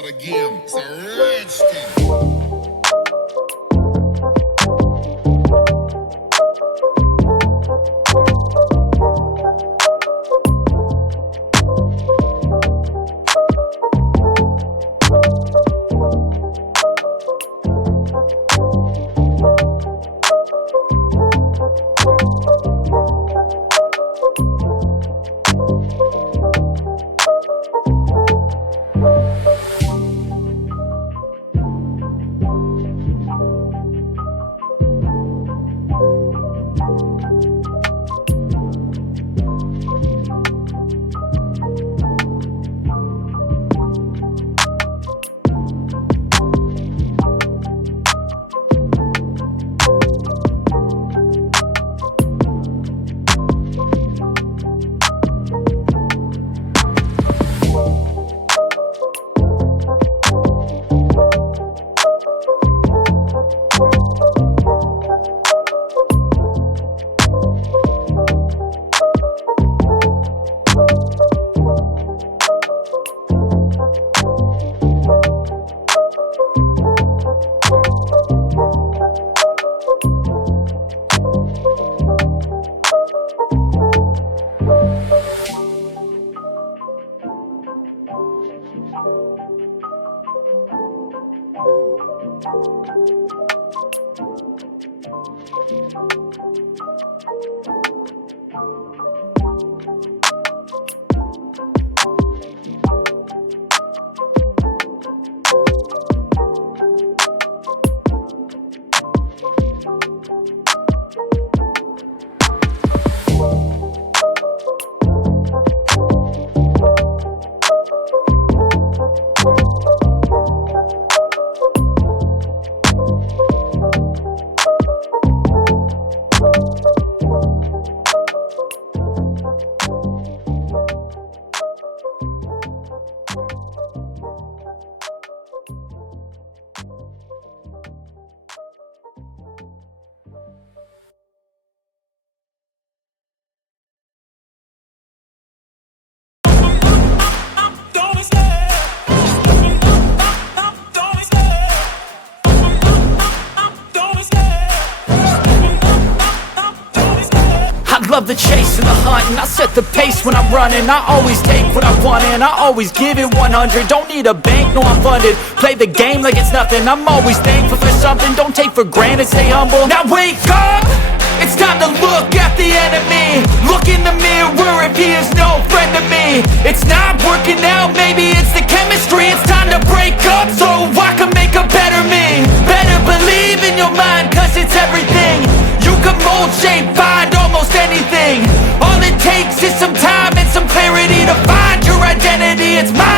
start again. It's a rich thing. Love the chase and the hunt, and I set the pace when I'm running. I always take what I want and I always give it 100. Don't need a bank, no I'm funded. Play the game like it's nothing. I'm always thankful for something. Don't take for granted, stay humble. Now wake up! It's time to look at the enemy. Look in the mirror if he is no friend to me. It's not working out, maybe it's the chemistry. It's time to break up so I can make a better me. Better believe in your mind, cause it's everything. You can mold, shape, find almost anything. All it takes is some time and some clarity to find your identity. It's my